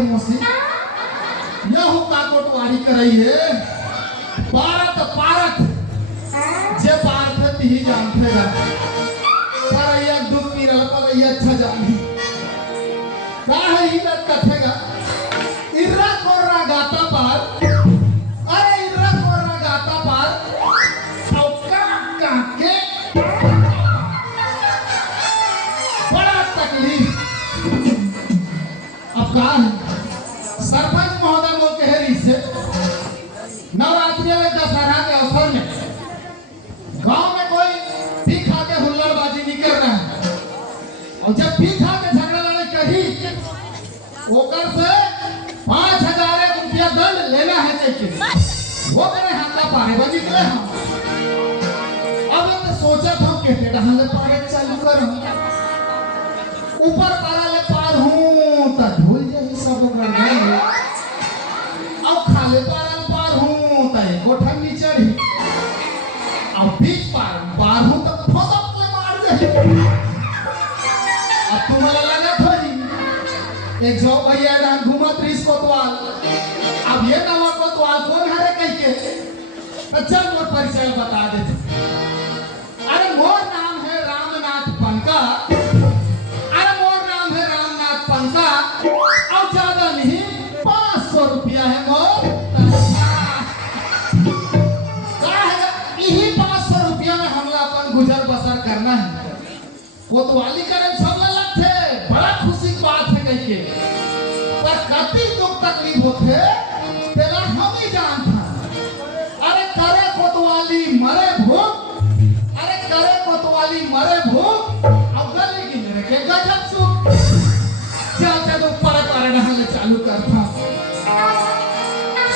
है मोसी यह का कोटवारी करई है पारत पारत जे पारत ही जानते गा पर यह दुख की रह पर यह अच्छा जानी का है ही लत कथेगा इर्रा कोर्रा गाता पार अरे इर्रा कोर्रा गाता पार औका काके बड़ा तकलीफ अब का है सरपंच महोदय वो कहरी से नवरात्रि में दशहरा के अवसर में गांव में कोई भी खा के हुल्लड़बाजी नहीं कर रहा है और जब भी खा के झगड़ा लड़ाई करी ओकर से 5,000 रुपया दंड लेना है चाहिए वो करे हाथा पारे बजी के हम अब तो सोचा था कहते ढंग ले पारे चालू कर ऊपर पारा ले पार हूं त भूल जाए सब गड़ गए अब खाले पार हूं त कोठा नीचे ही अब बीच पार हूं त फसक ले मार दे अब तुम्हारा लगा थोड़ी एक जो भैया डांग घूमत रिस कोतवाल अब ये नवा कोतवाल कौन है रे कह के अच्छा मोर परिचय बता दे अरे मोर नाम है रामनाथ पनका और ज्यादा नहीं 500 रुपया है मोर यही 500 रुपया में हमला अपन गुजर बसर करना है वो तो वाली करे सब लग थे बड़ा खुशी की बात है कह के पर कति दुख तकलीफ होते तेरा हम ही जानता अरे करे कोतवाली मरे भूख अरे करे कोतवाली मरे भूख अब गली की मेरे के गजब सुख चाचा तो पारे पारे नहाने चालू करता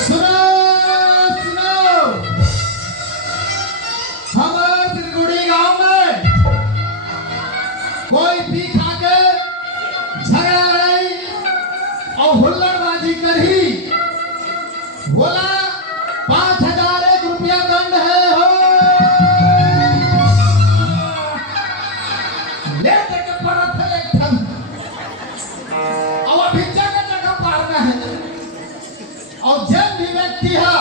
सुनो सुनो हमारे त्रिकुटी गांव में कोई भी खा के झगड़ा लड़ाई और हुल्लड़बाजी करी बोला 5,000 रुपया दंड है हो ले के परत है एक ठन और जब भी व्यक्ति है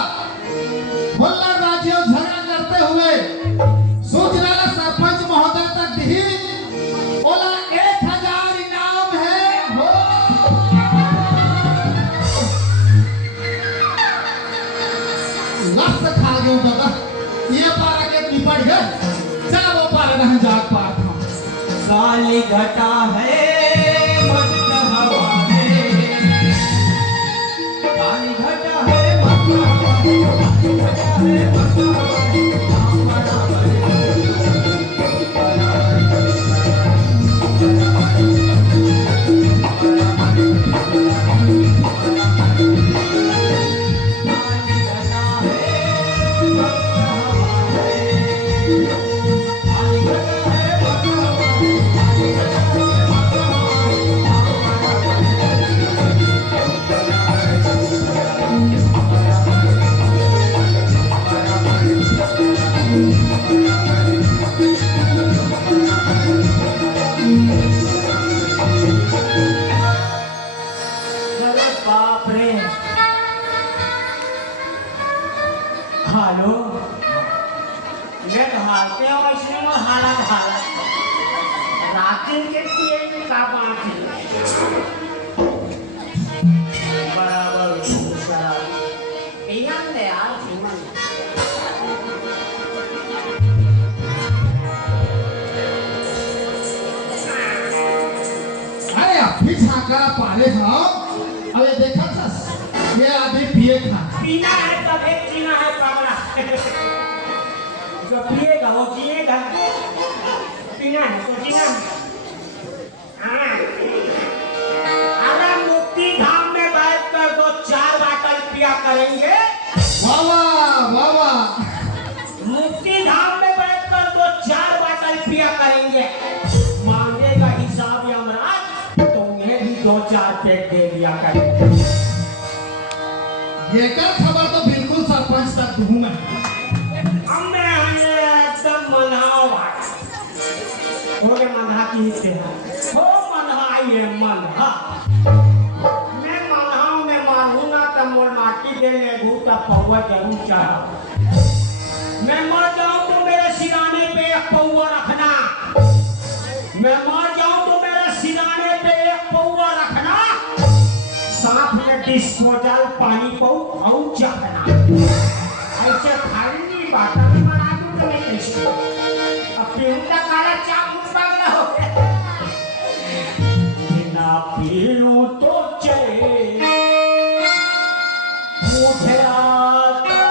हुल्लड़बाजी और झगड़ा करते हुए सूचना सरपंच महोदय तक दी बोला 1,000 इनाम है हो लक्ष्य खा गए दादा ये पारा के निपट गए चल वो पारा नहीं जाग पार था काली घटा है पाले था अरे देखा था ये आदमी पिए था पीना है तब एक जीना है पागला जो पिएगा वो जिएगा पीना है तो जीना अगर मुक्ति धाम में बैठ कर दो 4 बाटल पिया करेंगे वाह मुक्ति धाम में बैठ कर दो 4 बाटल पिया करेंगे मांगेगा हिसाब यमराज 2-4 पेट दे दिया करेंगे ये का खबर तो बिल्कुल सरपंच तक दूं मैं हमने एकदम मनाओ हो गए मनहा की हिस्से हो मनहा ये मनहा मैं मनहा का पौवा जरूर चढ़ा। मैं मर जाऊं तो मेरे सिराने पे एक पौवा रखना। मैं मर जाऊं तो मेरे सिराने पे एक पौवा रखना। साथ में डिस्पोजल पानी को और चखना। ऐसे खाली बात में बना दूं तो नहीं ऐसे। अब पीऊं का काला चाप मुंह पगला हो गया। बिना पीऊं तो चले मुझे आता।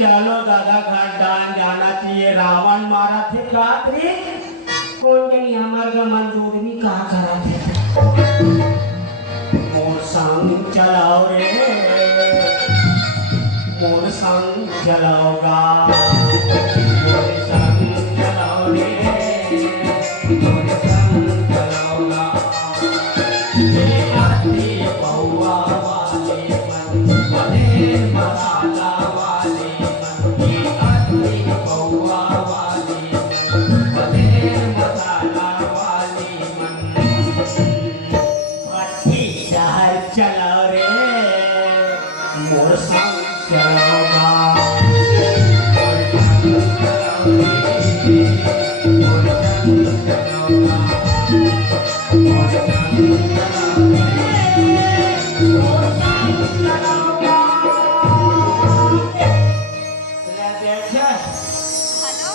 चलो दादा खंडान जाना चाहिए। रावण मारा थे रात्रि कौन के लिए हमारे का मंजूर भी कहा करा थे। मोर संग चलाओ रे मोर संग चलाओगा मोर संग चलाओ रे मोर संग चलाओगा। पौवा वाले मन मसाला वाले पौवा वाली मसाला वाली चला रे मोर संग चलाओगा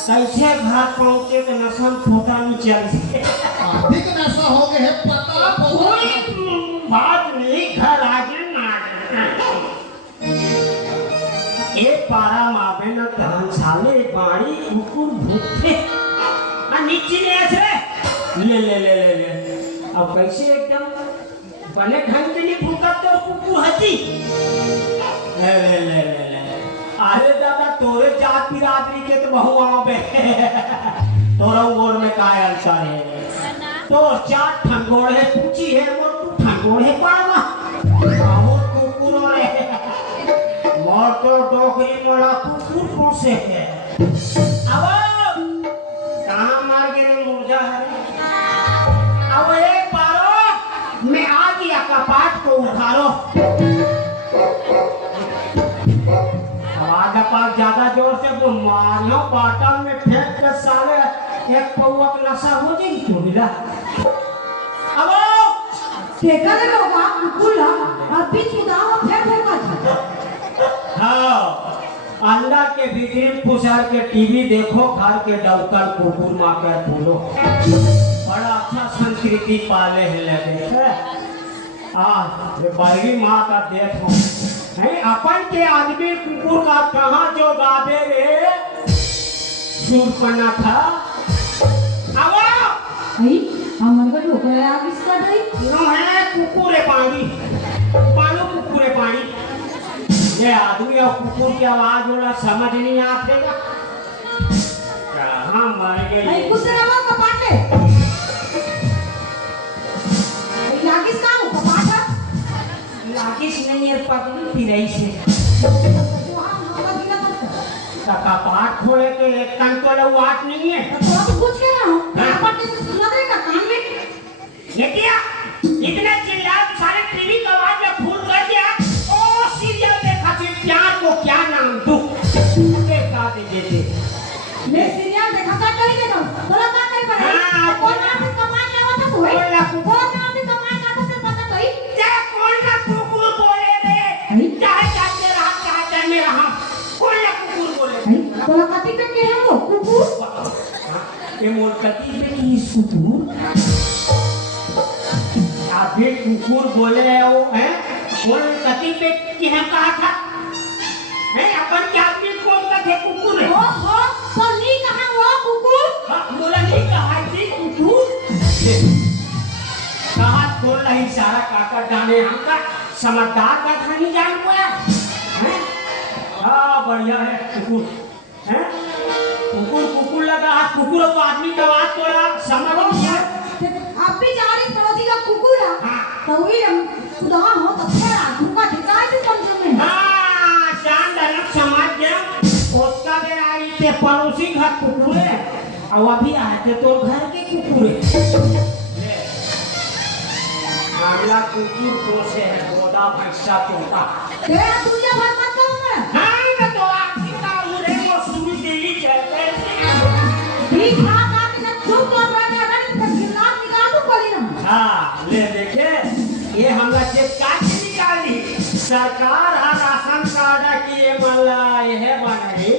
कैसे घर पहुंचे तो नशा पता नहीं चल अधिक नशा हो गए है पता कोई बात नहीं घर आगे ना एक पारा मावे न धर्मशाले बाड़ी कुकुर भूखे नीचे ऐसे ले ले ले ले ले अब कैसे एकदम बने ढंग के लिए भूखा तो कुकुर हती ले ले ले ले ले अरे दादा तोरे जात बिरादरी के तो बहु आवे तोरा ओर में काय अंतर है तो चार ठंगोड़ है पूछी है वो तू ठंगोड़ है पावा वो कुकुर रे मोर तो डोकरी मोड़ा कुकुर कौन से है अब कहां मार के रे मुर्जा है अब एक पारो मैं आ गया कपाट को उठारो आधा पाक ज्यादा जोर से वो मारियो पाटन में फेंक के साले एक पौवा का नशा हो जाएगी क्यों मिला अब देखा ले लोग आप कुकुला और बीच में दावा फेंक फेंका हाँ अंदर के भीतर पुसार के टीवी देखो घर के डॉक्टर कुकुर मार कर बोलो बड़ा अच्छा संस्कृति पाले हैं लगे बड़ी माँ का देखो है अपन के आदमी कुकुर का कहाँ जो गावे रे सूट पहना था। आओ आई हमर का ढोकला आ किसका दई नो है कुकुरे पानी पालो कुकुरे पानी। ये आदमी और कुकुर की आवाज वाला समझ नहीं आते का कहाँ मर गए। आई कुसरावा कपाटे लागिस का हो कपाटा लागिस नहीं है पगली पिरई से वहां हम दिना करता कपाट खोले के एक कान तो वाट नहीं है। तो आप पूछ के ना हो कपाटे से सुना देगा कान में ये क्या इतने चिल्ला सारे टीवी की आवाज में फूल कर दिया। ओ सीरियल देखा थी प्यार को क्या नाम दूं के का दे देते मैं सीरियल देखा था कहीं देखा बोला का कहीं पर हाँ, कौन नाम से कमाई का होता कोई बोला कुकुर। कौन नाम से कमाई का होता पता कोई क्या कौन ना कुकुर बोले रे चाहे चाहे रहा चाहे मेरा हम कौन ना कुकुर बोले बोला कति पे के है वो कुकुर ये मोर कति पे की कुकुर अभी कुकुर बोले वो है मोर कति पे की है कहा था है अपन क्या आदमी कौन का थे कुकुर है। ओहो तो नी कहां वो कुकुर हाँ, बोला नहीं कहा थी कुकुर कहा खोल रही सारा काका डाले हमका समझदार का था नहीं जान पाया हैं। हाँ बढ़िया है कुकुर हैं कुकुर कुकुर लगा हाथ कुकुर को आदमी का बात थोड़ा समझ नहीं आया। आप भी जा रही पड़ोसी का कुकुर है हाँ। तो भी हम खुदा हो तो फिर आदमी ठिकाना से समझ में हाँ जान डरक समझ गया उसका दे आई थे पड़ोसी घर कुकुर है और अभी आए थे तो घर के कुकुर है। मामला कुकुर को से है गोदा भैंसा तोता तेरा दुनिया भर मत करो ना हाँ मैं तो आपकी काउरे को सुनी दिल्ली चलते ठीक ठाक आके जब चुप तो बैठे अगर गिरनार निकाल दो कोई ना हाँ ले देखे ये हमला चेक काट के निकाली सरकार हर राशन कार्ड की ये मल्ला यह बनाई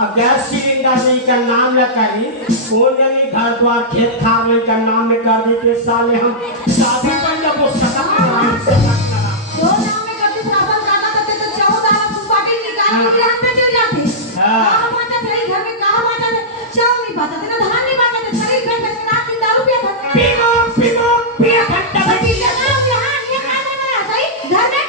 अब गैस सिलेंडर नहीं का नाम न करी कौन जानी घर द्वार खेत खार नहीं का नाम में कर देते साले हम शादी पर जब वो सटक दो नाम में करते राशन काटा करते तो 14 सुपाटी निकाल के हम पे चल जाते हाँ। कहां बाटा तेरे घर में कहां बाटा चावल नहीं बाटा तेरा धान नहीं बाटा शरीर में बेच रात दिन दारू पिया था पीगो पिया घंटा तो ये लगाओ यहाँ ये खा लेना सही घर में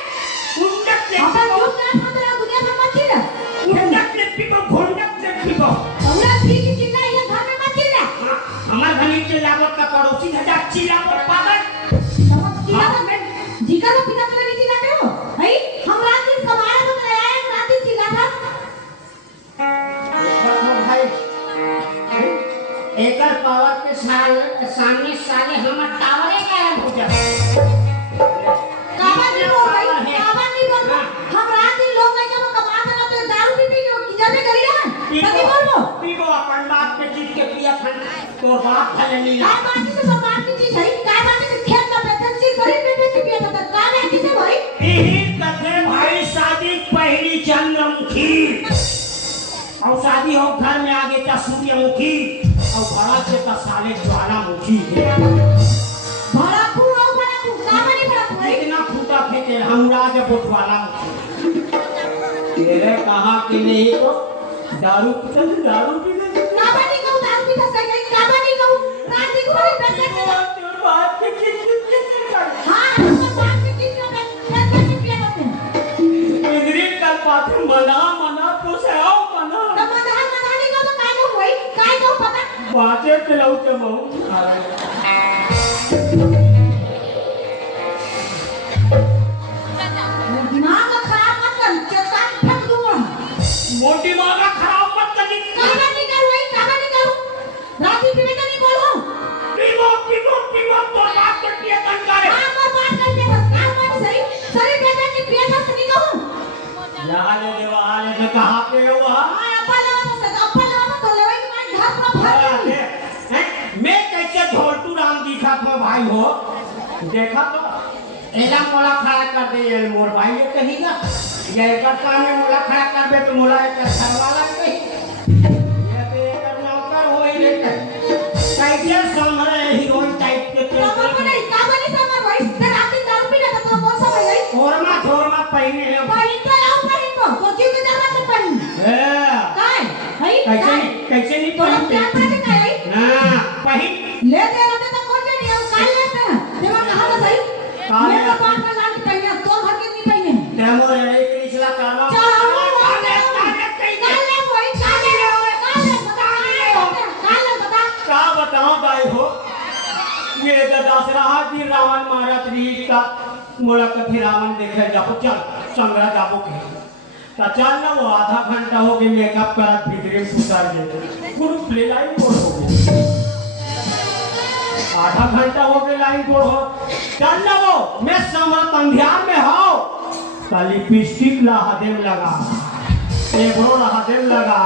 गुंडक से अपन झूठ ना खाते दुनिया में मत चिल्ला गुंडक से पीगो गुंडक से पीगो हमरा ठीक चिल्ला ये घर में मत चिल्ला हमार घर नीचे लागत का पड़ोसी घटा चिल्ला पर पागल समझ चिल्ला तो मैं जीका तो पिता तेरे नीचे जाते हो भाई हम रात दिन कमाया तो तेरा आया रात दिन चिल्ला था भाई एकर पावर के सामने साले हमर टावरे गायब हो जाए। काबा नहीं हो भाई काबा नहीं बोल हम रात दिन लोग ऐसे वो कमाते ना तो दारू पी के किचन में करी है कभी बोलो पीगो अपन बाप के जीत के पिया खन तो बाप भले नहीं काय बात से सब बात की चीज है काय बात से खेत का वेतन से गरीब में बेच पिया था का है किसे भाई यही कथे भाई शादी पहली चंद्रमुखी और शादी हो घर में आगे का सूर्यमुखी और बड़ा से का साले ज्वालामुखी बड़ा को का बनी बड़ा भाई इतना फूटा फेंके हमरा के बोटवाला तेरे कहा कि नहीं तो दारू पीते का बनी को दारू पी सके का बनी को रात दिन को बैठ के तेरे बात के किस कर हां हम बात के किस में पिया करते हैं इंद्री कल पाते मना तो से आओ मना तो मदानी को तो काय को होई काय को पता बातें चलाऊ के बहु दिमाग खराब मत कर चेता फट दूंगा मोटी मागा खराब मत करी कागा नहीं करूं भाई कागा नहीं करूं रात दिन पीवे तो नहीं बोलूं पीगो तो बात कर पिया तन करे हां मैं बात करके बस काम मत सही सही बेटा की पिया था नहीं कहूं यहाँ ले देवाल में कहाँ पे हो वहाँ हां अपन लगा तो लेवे कि मैं घर पर भर हैं? मैं कैसे ढोलटू राम दिखा तो भाई हो देखा तो एला मोला खड़ा कर दे ये मोर भाई ये कहेगा ये कर काम में मोला खड़ा कर दे तो मोला एक घर वाला कही ये तो एक नौकर हो ही लेते कैसे संभले हीरोइन टाइप के समझ में नहीं का बनी समझ भाई ते रात दिन दारू पी लेता तो कौन सा भाई थोरमा पहने हैं पहन तो आओ पहन को कोचिंग में जाना तो पहन ए काय भाई कैसे नहीं तो हम पहनते क्या पहने का है हां पहन ले दे रहे तो कौन नहीं हम काल लेते हैं तेरा कहा था सही काल मैं तो लेते। पांच में लाल पहने तो घर के नहीं पहने तेमो रे कृष्णा काला चलो काले कहीं काल ले वही काल ले बता का बताऊं दाई हो ये दशरहा जी रावण महाराज री का मोड़ा कथी रावण देखे जाओ चल संग्रह जाबो के ता चल ना वो आधा घंटा हो गया मेकअप करा भीतरे उतार दे पूरा प्ले लाइन कोड हो गया आधा घंटा हो गया लाइन कोड हो चल ना वो मैं समझ अंधियार में हो ता लिपस्टिक ला हदेम लगा एब्रो ला हदेम लगा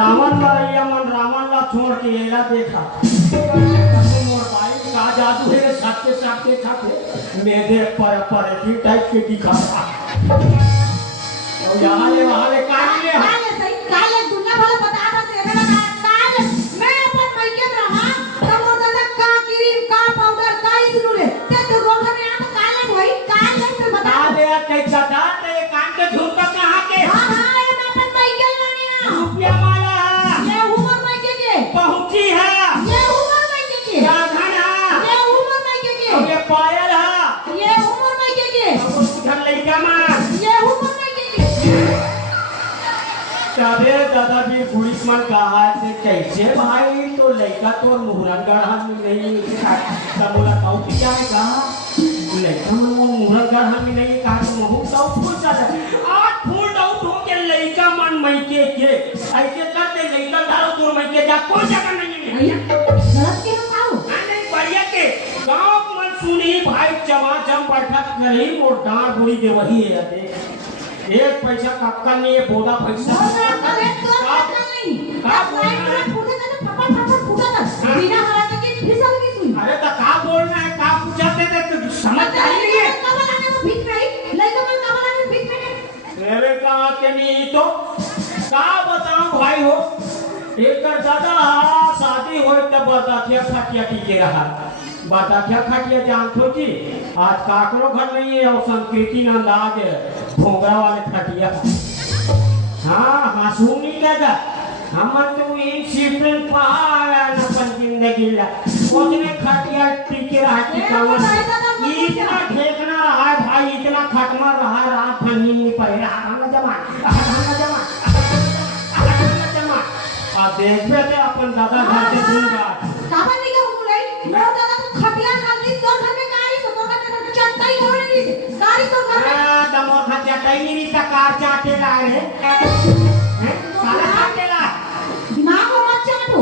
रावण मरैया मन रावण ला छोड़ के एला देखा मोर भाई का जादू है साथे साथे साथे मेरे पर की टाइप के दिखा और यहाँ ले वहाँ ले काट ले काल सही काल दुनिया भला बता रहा से ना काल मैं अपन मायके में रहा तब वो दादा का क्रीम का पाउडर का इसनु ले ते तो रोड में आ तो काल वही काल ले फिर बता आ ले कैसा डाल ते कान के झूठ का कहाँ के हां हां ये मैं अपन मायके लानिया रुपया माला ये उमर मायके के पहुंची है ये उमर मायके के क्या घना ये उमर मायके के और ये पायल है ये उमर मायके के अब उधर लड़का मार ये उमर मायके के तबे दादाजी पुलिस मन कहा थे कैसे भाई तो लड़का तो मुहूर्त गढ़ा में नहीं तब बोला ताऊ क्या है कहा लड़का वो मुहूर्त गढ़ा में नहीं कहा तो मुहूर्त ताऊ फूल सा आज फूल डाउट हो के लड़का मन मैके के ऐसे करते लड़का डालो दूर मैके जा कोई जगह नहीं है भैया गलत के बताओ नहीं बढ़िया के गांव मन सुनी भाई चमाचम बैठक नहीं वो डांड बुरी दे वही है देख एक पैसा कक्का नहीं है बोदा पैसा अरे तो नहीं आप लाइन में फूटे थे पापा फूटा था बिना हराने के फिसल की सुई अरे तो का बोलना है का पूछते थे तो समझ आई नहीं है कमला ने वो भीख नहीं लइका में कमला ने भीख नहीं मेरे कहा के नहीं तो का बताऊं भाई हो एक दादा शादी हो तब बताथिया खटिया टीके रहा बताथिया खटिया जानतो जी आज काकरो घर नहीं है और संस्कृति न लाग भोंगरा वाले खटिया हाँ मासूम नहीं कहता हम तो एक सीजन पाया न पर जिंदगी ला उसने खटिया टीके रहा कि इतना ठेकना रहा है भाई इतना खटमा रहा है रात फनी नहीं पड़े रहा हंगा जमा आप देखते थे अपन दादा घर से दूंगा काबा नहीं का बोले मैं दादा को खटिया खा दी तो घर में गाड़ी तो मोगा ने चटता ही होने दी गाड़ी तो घर में दमो खचा टाइनी नी ता कार चाटे ला रे हैं साला चाटे ला दिमाग को मत चाटो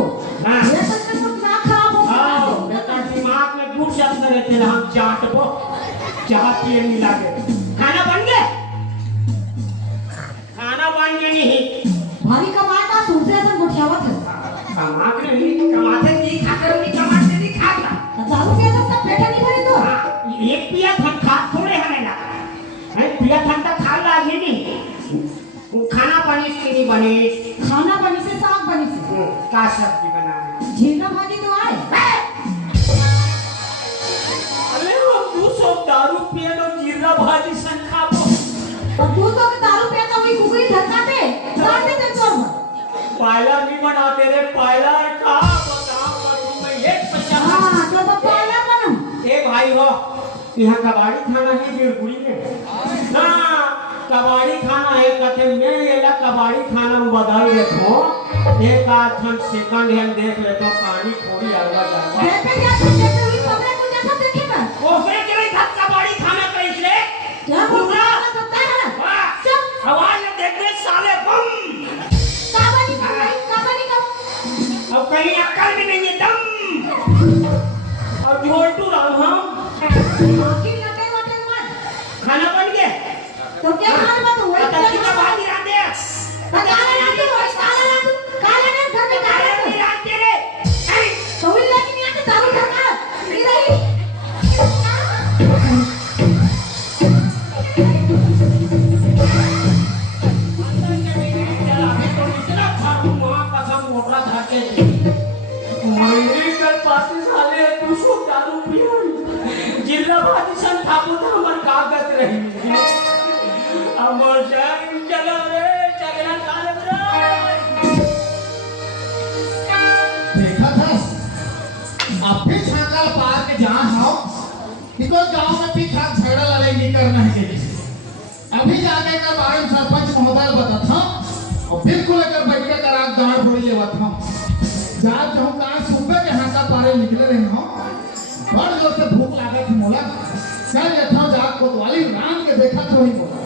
हां ये तो दिमाग खराब हो हां बेटा दिमाग में गुड़ शब्द रहते हम चाटबो चाह पिए मिला के खाना बन गया खाना बन गया नहीं भारी कमाता सुनते हैं गुठियावत है कमाते नहीं खाकर नहीं कमाते नहीं खाता दारू के सब पेटा नहीं भरे तो एक पिया थन खा थोड़े हमेला है पिया थन तो खा लागे नहीं खाना पानी से नहीं बने खाना बनी से साग बनी से का सब्जी बनाने झींगा भाजी तो आए अरे वो तू सब दारू पिए लो जीरा भाजी सन खाबो और तू तो दारू पे तो भी कुकरी धरकाते साथे ते तो पायलर भी बनाते रे पायलर का बताओ मैं एक पैसा हां तो पाला बनो ए भाई हो यहाँ कबाड़ी खाना है बीरपुरी में ना कबाड़ी खाना है कहते मैं ये ला कबाड़ी खाना में बदल देखो एक आध घंट सेकंड हैंड देख ले तो पानी थोड़ी आगा जाएगा देखते क्या तुझे तो भी पकड़े को जैसा देखेगा वो फिर चले था कबाड़ी खाना कैसे क्या बोल रहा है सकता है सब आवाज देखने साले बम काबानी का अब कहीं अक्ल भी नहीं है दम और झोलटू रहा हम आखिर लटे वटे मत खाना बन गया तो क्या हाल बात हुआ पता कितना भागी रात है काला ने घर में काला नहीं रात रे तो भी लेकिन यहाँ तो दारू धरका इधर जिला भाजी सन ठाकुर हमर कागज रही अमर जान चला रे चगला काले रे कि कोई गांव में भी खाक झगड़ा लड़ाई नहीं करना है। अभी जाके कर बारे में सरपंच महोदय बताता हूं और बिल्कुल अगर बैठ के कर आप गांव थोड़ी ले बताता हूं। जा जो कहां सुबह के हाथ का पारे निकले रहे हो, बड़ जोर से भूख लागत मोला, चल जथा जा कोतवाली राम के देखा तो ही बोला।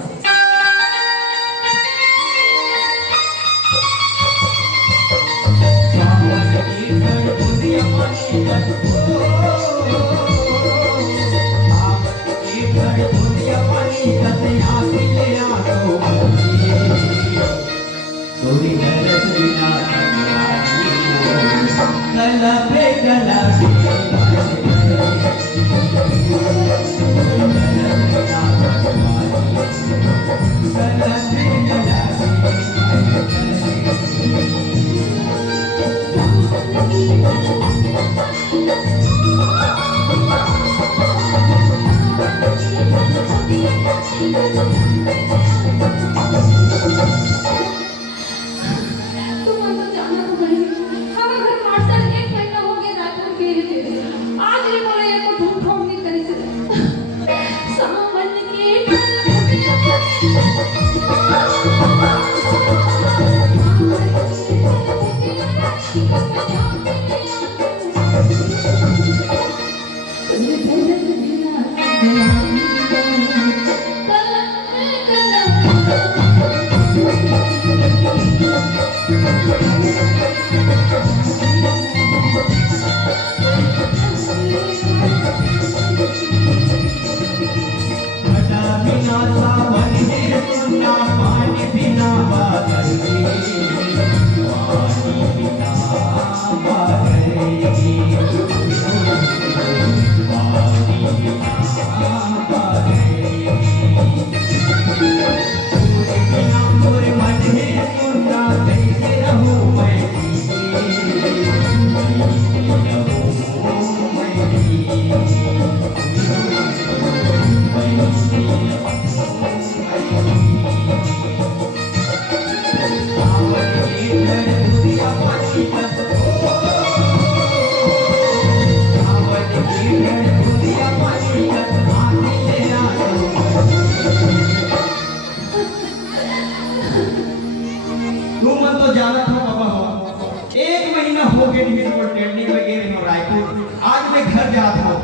आज मैं घर जाता हूँ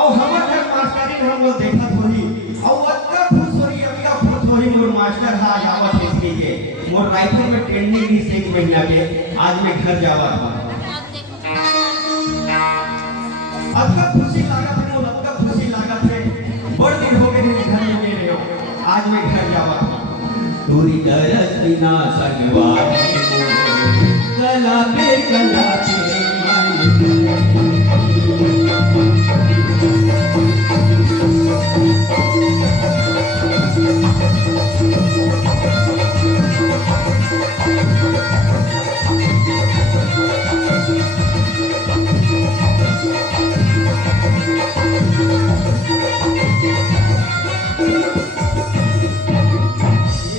और हमर घर मास्टरी हम लोग देखा थोड़ी और अत्ता खुश होई अबिया खुश होई मोर मास्टर हा आवत हिस्ट्री के मोर राइफल में ट्रेनिंग दी 1 महीना के आज मैं घर जावत हूँ। अत्ता खुशी लागत है मोर अत्ता खुशी लागत है बड़ दिन हो गए घर में नहीं रहे हो आज मैं घर जावत हूँ। दूरी दरस बिना सगवार कला पे कला पे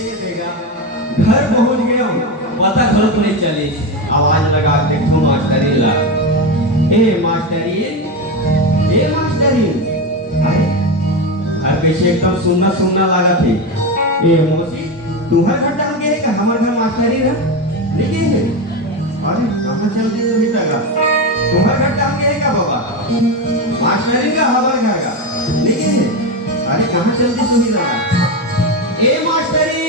घर पहुंच गया हूँ पता करो तो नहीं चली आवाज लगा देखो मास्टरी ला ए मास्टरी अरे घर पीछे एकदम सुनना सुनना लगा थी ए मौसी तुम्हारे घर डाल गए का हमारे घर मास्टरी रहा देखिए है अरे कहाँ चल गए अभी तक तुम्हारे घर डाल गए का बाबा मास्टरी का हमारे घर का देखिए है अरे कहाँ चलती सुनी लगा ए मास्टरी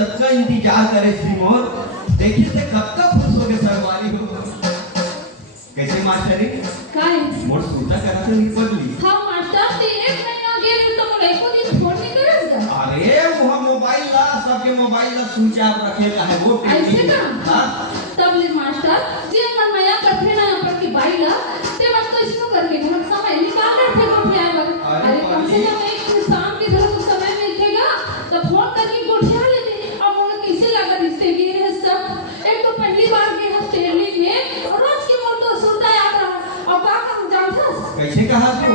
सबका इंतजार करे श्री मोर देखिए से कब तक खुश हो गए सरवारी हो कैसे मास्टरी काय मोर सूता करा से नहीं पड़ली हाँ मास्टर ते एक महीना गेल तो मोर एको दिन फोन नहीं करस का अरे वो मोबाइल ला सबके मोबाइल ला स्विच ऑफ रखे है वो ऐसे का हां तब ले मास्टर जे मन माया करथे ना अपन की बाई ला ते बात तो इसको करके हम समय निकाल रहे थे गोठे आए अरे कम से कम एक शाम के घर को समय मिलेगा तो फोन करके गोठे आ लेते अब मोर कैसे लगा रिश्ते के रहे सब एक तो पहली बार के हम तेली में रोज की मोर तो सुरता याद रहा अब का करूं जानता कैसे कहा तू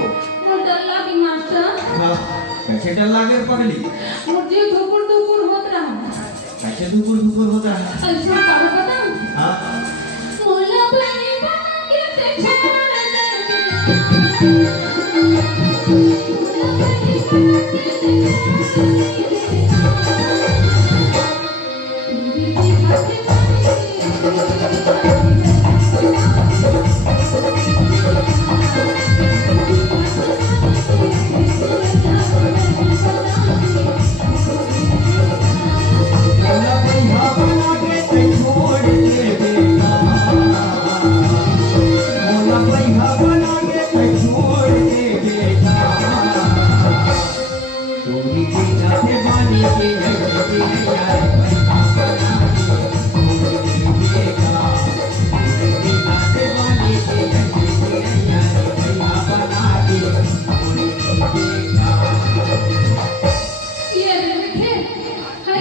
मोर डर लगी मास्टर हां कैसे डर लागे पगली मोर जी धुकुर धुकुर होत रहा कैसे दुकुर होता है ऐसा का पता हां मोला बनी बना के ते छोड़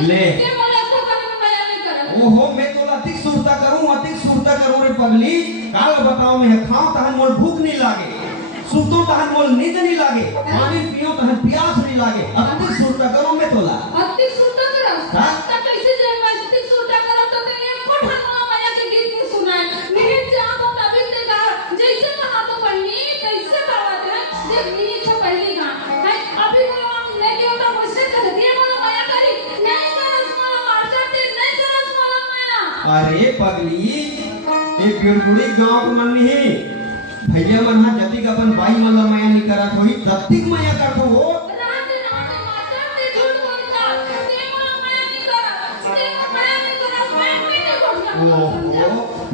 ले के मोला को करे में माया नहीं करत ओहो मैं तो अधिक सुरता करूं रे पगली काल बताओ मैं खाओ तहन मोल भूख नहीं लागे सुतो तहन मोल नींद नहीं लागे पानी पियो तहन प्यास नहीं लागे अधिक सुरता करूं मैं तोला अति सुरता करत हां त कैसे जे मैं अति सुरता करत तो ये कोठन मोला माया के गीत नहीं सुनाए मेरे जा तो तभी ते गा जैसे कहा तो बहनी कैसे बात है जे नी छ पहली गा है अभी तो हम लेके होता मुझसे कर दिए मोला माया करी नहीं करस मोला मारता ते नहीं करस मोला माया अरे पगली एक गिरगुड़ी गांव के मन नहीं भैया मन हा जतिक अपन बाई मन ला माया नहीं करत होई ततिक माया करत हो रात रात माता ते झूठ बोलता ते मोला माया नहीं करत ते माया नहीं करत मैं नहीं बोलता ओहो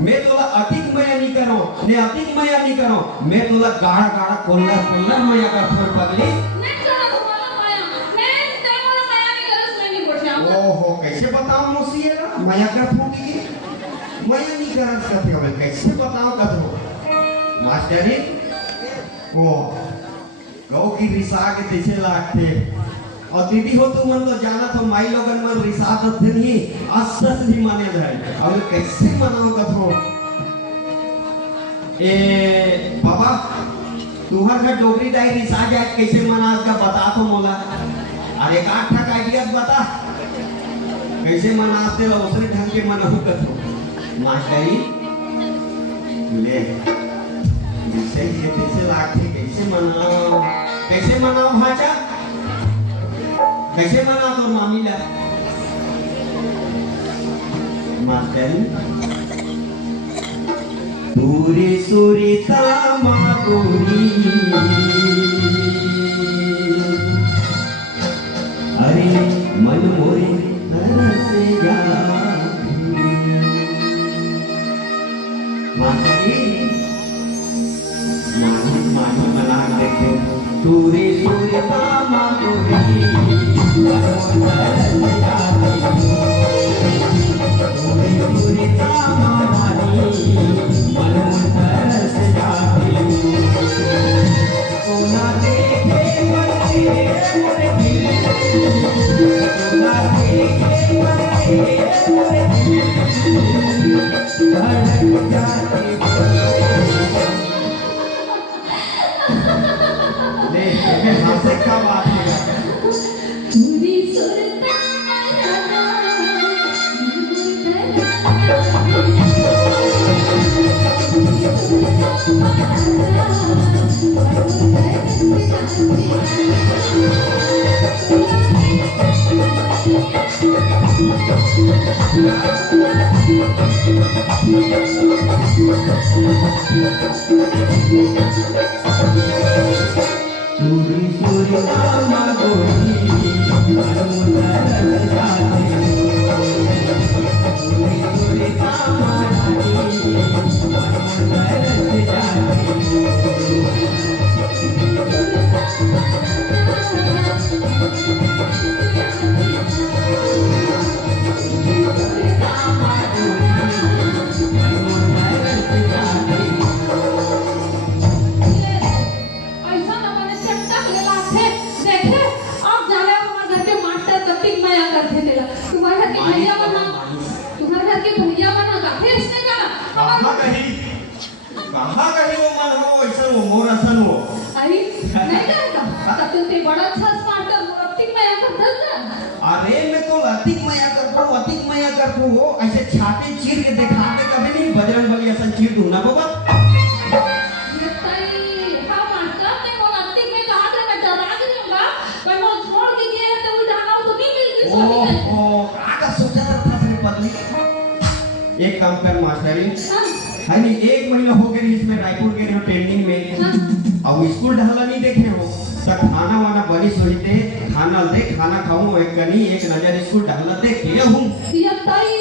मैं तोला अधिक माया नहीं करो ने अधिक माया नहीं करो मैं तोला गाढ़ा गाढ़ा कोल्लर माया करत हो पगली नहीं करत मोला माया मैं ते मोला माया नहीं करस मैं नहीं बोलता ओहो कैसे बताओ मुझसे ना माया करत हो की माया नहीं करत करते हो कैसे बताओ कद हो मास्टरी ओ गौ की रिसा के पीछे लागते और दीदी हो तुम मन तो जाना तो माई लोगन मन रिसा तो थे नहीं असस भी माने रहे और कैसे मनाओ कथो ए बाबा तुहर घर डोगरी दाई रिसा जाए कैसे मना का बता तो मोला अरे एक आठ ठक आइडिया बता कैसे मनाते हो उसने ढंग के मनाओ कथो मास्टरी ले कैसे ये कैसे लागते कैसे मनाओ भाचा कैसे मनाओ तो मामी ला मास्टर दूरी सुरीता मागोरी अरे मन मोरे तरसे जा मानी मना देखो दूरी सुरीता मागोरी क्या बात है दूरी सुरता दूरी सुरता मागोरी मन मुदर जाते घर के भैया बना का फिर इसने कहा कहाँ कहीं वो मन हो ऐसा वो मोर असन हो अरे नहीं करेगा तब तो ते बड़ा अच्छा स्मार्ट है मूर्ति में आकर दस ना अरे मैं तो अतिक मया करता हूँ वो ऐसे छाते चीर के दिखाते कभी नहीं बजरंग बली असन चीर दूँ ना बाबा एक काम कर मास्टरी है नहीं 1 महीना हो गया इसमें रायपुर के रहो ट्रेनिंग में अब स्कूल ढाला नहीं देखे हो तब खाना वाना बड़ी सोचते खाना दे खाना खाऊं एक कनी एक नजर स्कूल ढाला दे के हूं ये ताई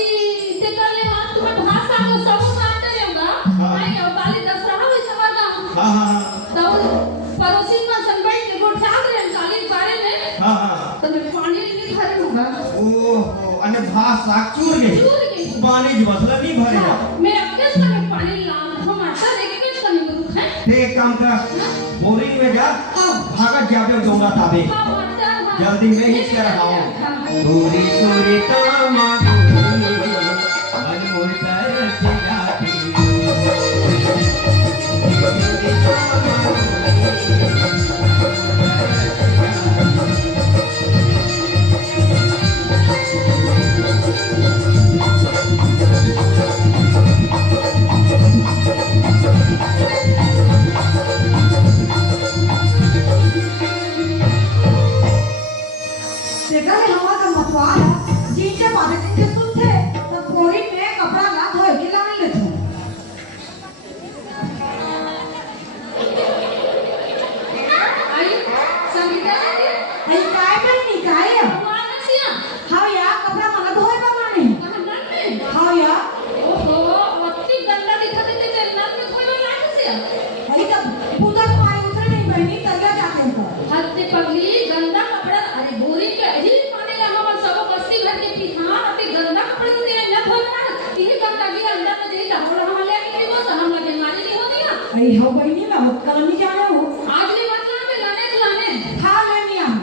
ते कर ले हाथ तुम्हें भाषा को सब साथ देऊंगा नहीं और काली दस रहा है समझना हां तो पड़ोसी में संभाल के गोठ साथ रहे काली बारे में हां तो मैं पानी नहीं भरे होगा ओहो अने भाषा चूर गई पानी बसला नहीं भरेगा मैं अपने से पानी लाऊं हम अच्छा देखेंगे तो नहीं दुख है ते एक काम कर बोरिंग में जा भागत जाबे डोंगा ताबे जल्दी मैं ही कर रहा हूं दूरी दूरी कामा अनमोल तरस जाती देखा है हवा का मतवार है जिनके बारे में के सुनते तब कोरी में कपड़ा ला धोए के ला ले थे आई संगीता जी आई काय पर नहीं काय है हां या कपड़ा मला धोए बनाने हां या ओहो अति गंदा दिखते थे चलना में कोई ना से आई तब पूजा को आई उतरे नहीं बहनी तल्ला जाते हैं हत्ते पगली गंदा कपड़ा अरे बोरी के ही पानी का हम सब बस्ती घर के पिछान अति गंदा कपड़े तो तेरे न धोना ये गंदा की अंदर में जेता बोल हम ले के वो तो हम लगे माने नहीं होती ना अरे हो बहनी मैं मत कल नहीं जाने हो आज भी मतलब में लाने खा लेनी हम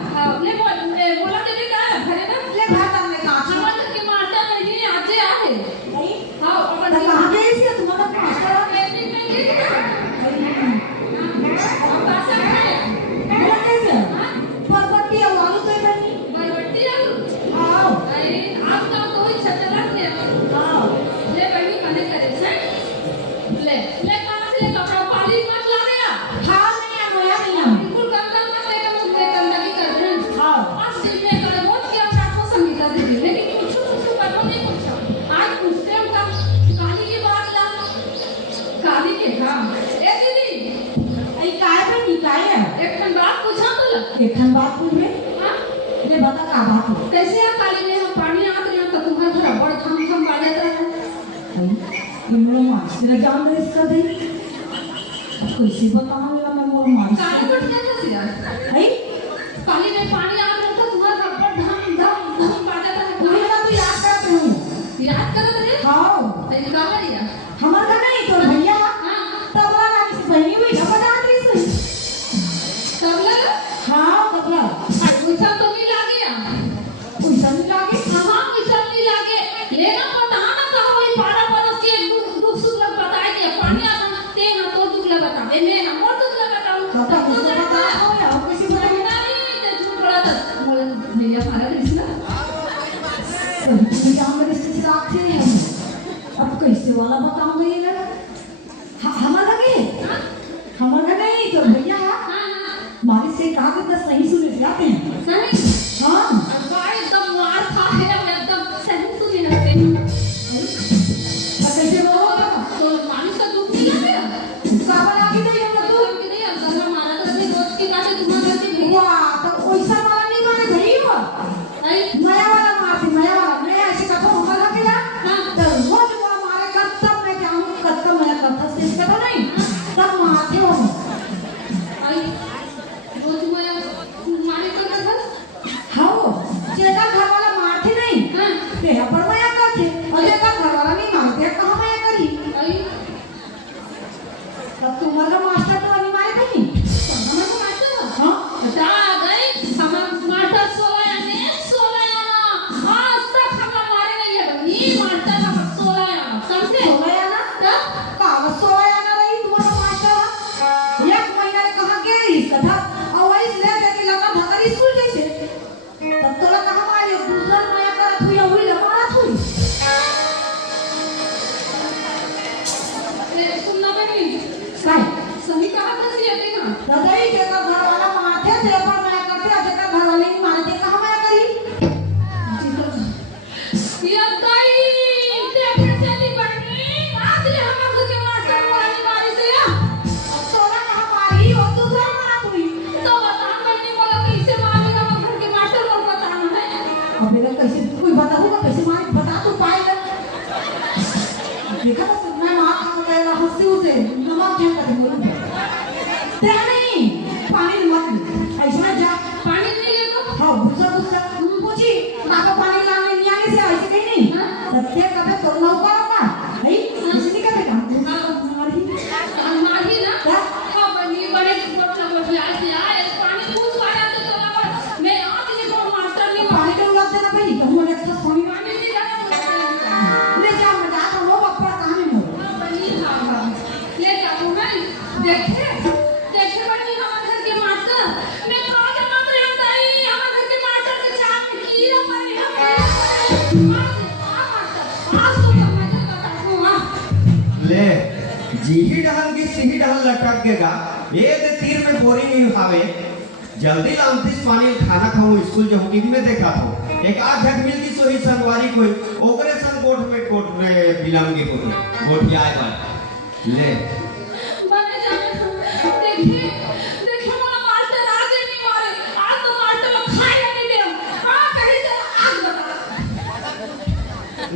ले बोला दे का घरे ना ले भात हमने कहा समझ के मारता नहीं आज आ है हां अपन कहां गए थे तुम्हारा मास्टर कैसे में गए अब पासा है बोला कैसे बरबट्टी आलू तो बनी बरबट्टी आलू हां अरे आप तो ही छतला थे हां ले बनी कने करे से ले कहां से कपड़ा पाली मत ला गया हां नहीं आ गया नहीं आ बिल्कुल गंदा मत लेकर मुझे गंदगी कर रहे हैं हां आज दिन में कर बहुत क्या आपको संगीता दे दी लेकिन कुछ करना नहीं पूछा आज पूछते हम का काली की बात ला काली के काम ए दीदी आई काय पे निकाय है एक ठन बात पूछा तो एक ठन बात पूछ ले हां ये बता का बात है कैसे आ काली में हम पानी आत रहे तो तुम्हारा घर बड़ थाम बाड़े था इन लोग मार तेरा जान में इसका दे कैसे बताऊं मेरा मैं मोर मार काली बट कैसे सिया है काली में पानी आत रहा था तुम्हारा घर बड़ धाम बाड़े था कोई ना तो याद करते हो याद करत रे हां अरे का करिया हमार का नहीं तो भैया हां तबला नाम से बहनी हुई बता रही सही तबला हां तबला पैसा तो नहीं लागे पैसा नहीं लागे हां पैसा नहीं लागे लेना पता ना कहो भाई 12 बरस के दुख सुख लग बताए दिया पानी आना ते ना तो दुख लग बता दे मैं हम और दुख लग बताऊं पता मुझे पता हो या किसी को नहीं ते झूठ बोला था बोले भैया मारा दिसला तो हम रिश्ते से आते हैं अब कैसे वाला बताऊंगा ये ना हमारा नहीं तो भैया मारी से कहा कि तो सही सुने जाते हैं सही हां भाई एकदम मार खा है एकदम सही सुने लगते हैं कैसे बोलो तो मानुष का दुख नहीं लगे काबा आगे नहीं हम तो हम नहीं हम गला मारा तो अपने दोस्त की काटे तुम्हारा से भैया तो पैसा वाला नहीं मारे भई हो नया वाला मारती नया ऐसे कथा होगा लगे ना तो रोज वो मारे कत्तम में जाऊं कत्तम मैं कथा से कथा नहीं तब मारते हो आई रोज मैं मारे को देखा तो मैं मां का कह रहा हंसी उसे नमक क्या कर बोलूं ते नहीं पानी मत ऐसा जा पानी नहीं ले तो हां गुस्सा पूछी ना तो पानी लाने नहीं आने से ऐसे कहीं नहीं सत्य कभी तो नौकर का नहीं इसलिए का बेटा माही ना हां बनी बड़े कोट ना कोट आज यार इस पानी पूछ वाला तो चला मैं आज ये को मास्टर नहीं पानी का लग देना भाई हम एक तो पानी पानी नहीं जाना ले जा मैं जाता हूं अपना कहानी में बनी हां ले जाऊं मैं देखे देखे बनी हमारे घर के मास्टर मैं कहा के मास्टर हम आई हमारे घर के मास्टर के साथ में की रे पर हम आज तो मैं बताऊं हां ले जीही डहल की सिही डहल लटक गेगा एक तीर में बोरी नहीं उठावे जल्दी लामतीस पानी खाना खाऊं स्कूल जो टीवी में देखा तो एक आध झट मिल की सोही संगवारी कोई ओकरे संग कोट में बिलंगी कोई गोठिया आए बार ले मैंने जाने देखिए मेरा मास्टर आज ही नहीं मारे आज तो मास्टर लोग खाए नहीं दे हां कहीं से आग बता